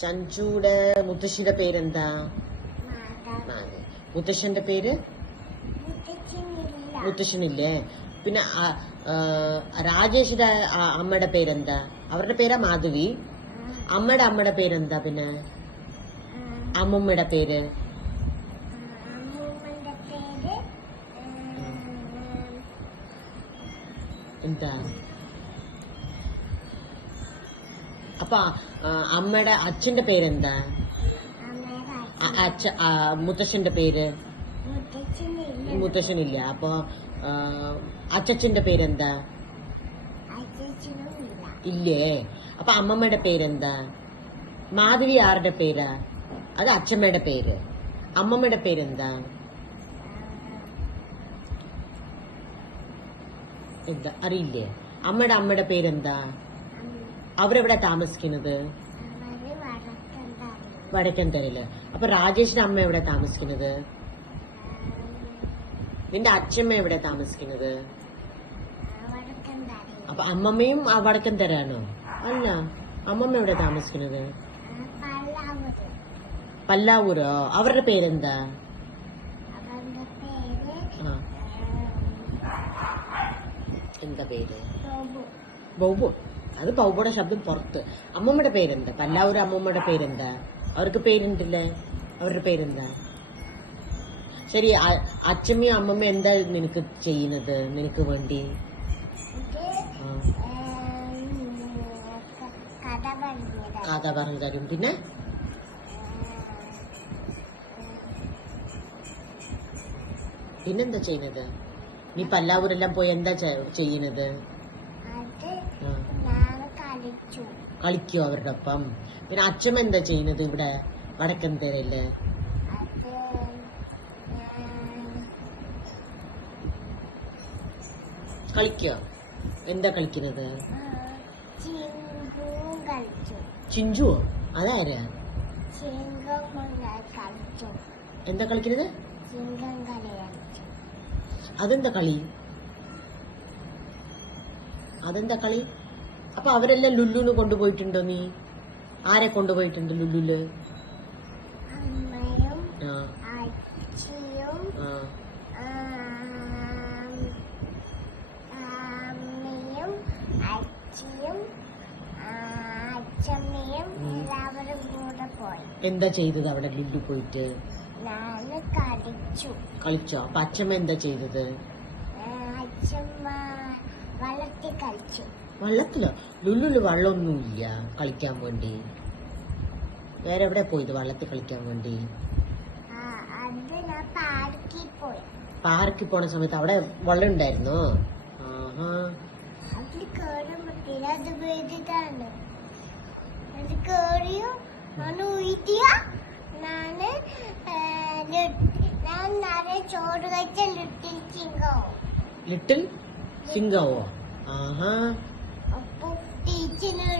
ചഞ്ചുടെ മുത്തശ്ശിയുടെ പേരെന്താ? മുത്തശ്ശന്റെ പേര്? മുത്തശ്ശനില്ലേ? പിന്നെ രാജേഷിന്റെ അമ്മയുടെ പേരെന്താ? അവരുടെ പേരാ മാധവി. അമ്മയുടെ പേരെന്താ? പിന്നെ അമ്മുമ്മയുടെ പേര് എന്താ? അപ്പൊ അമ്മയുടെ അച്ഛന്റെ പേരെന്താ? മുത്തശ്ശന്റെ പേര്? മുത്തശ്ശനില്ല. അപ്പൊ അച്ഛന്റെ പേരെന്താ? ഇല്ലേ? അപ്പൊ അമ്മമ്മയുടെ പേരെന്താ? മാധവി ആരുടെ പേരാ? അത് അച്ഛമ്മയുടെ പേര്. അമ്മമ്മയുടെ പേരെന്താ? എന്താ അറിയില്ലേ? അമ്മയുടെ പേരെന്താ? അവരെവിടെ താമസിക്കുന്നത്? വടക്കൻതരയില്. അപ്പൊ രാജേഷിന്റെ അമ്മ എവിടെ താമസിക്കുന്നത്? നിന്റെ അച്ഛമ്മ എവിടെ താമസിക്കുന്നത്? അപ്പൊ അമ്മമ്മയും വടക്കൻതരാണോ? അല്ല, അമ്മമ്മ എവിടെ താമസിക്കുന്നത്? പല്ലാവൂരോ? അവരുടെ പേരെന്താ? എന്താ പേര്? ബൗബു. അത് ബൗബുടെ ശബ്ദം പുറത്ത്. അമ്മമ്മയുടെ പേരെന്താ? പല്ലാവൂർ അമ്മമ്മയുടെ പേരെന്താ? അവർക്ക് പേരുണ്ടല്ലേ? അവരുടെ പേരെന്താ? ശരി, അച്ഛമ്മയും അമ്മമ്മ എന്താ നിനക്ക് ചെയ്യുന്നത്? നിനക്ക് വേണ്ടി കഥ പറഞ്ഞു തരും. പിന്നെ പിന്നെന്താ ചെയ്യുന്നത്? നീ പല്ലാവൂരെല്ലാം പോയി എന്താ ചെയ്യുന്നത്? കളിക്കോ അവരുടെ ഒപ്പം? പിന്നെ അച്ഛമ്മ എന്താ ചെയ്യുന്നത് ഇവിടെ വടക്കൻതരയില്? കളിക്കോ? എന്താ കളിക്കുന്നത്? ചിഞ്ചുവോ? അതാരാ? എന്താ കളിക്കുന്നത്? അതെന്താ കളി? അപ്പൊ അവരെല്ലാം ലുല്ലുന് കൊണ്ടുപോയിട്ടുണ്ടോ? നീ ആരെ കൊണ്ടുപോയിട്ടുണ്ട് ലുല്ലുല്? എന്താ ചെയ്തത് അവിടെ ലുല്ലു പോയിട്ട്? കളിച്ചോ? അപ്പൊ അച്ഛമ്മ എന്താ ചെയ്തത്? വള്ളത്തിലോ? ലുല്ലുല് വള്ളമൊന്നുമില്ല കളിക്കാൻ വേണ്ടി. വേറെ എവിടെ പോയത് വള്ളത്തിൽ കളിക്കാൻ വേണ്ടി? പാർക്കിൽ പോണ സമയത്ത് അവിടെ വെള്ളം ഉണ്ടായിരുന്നോ? ലിറ്റിൽ സിംഗാവോ? ആഹാ. ടീച്ചറിനെ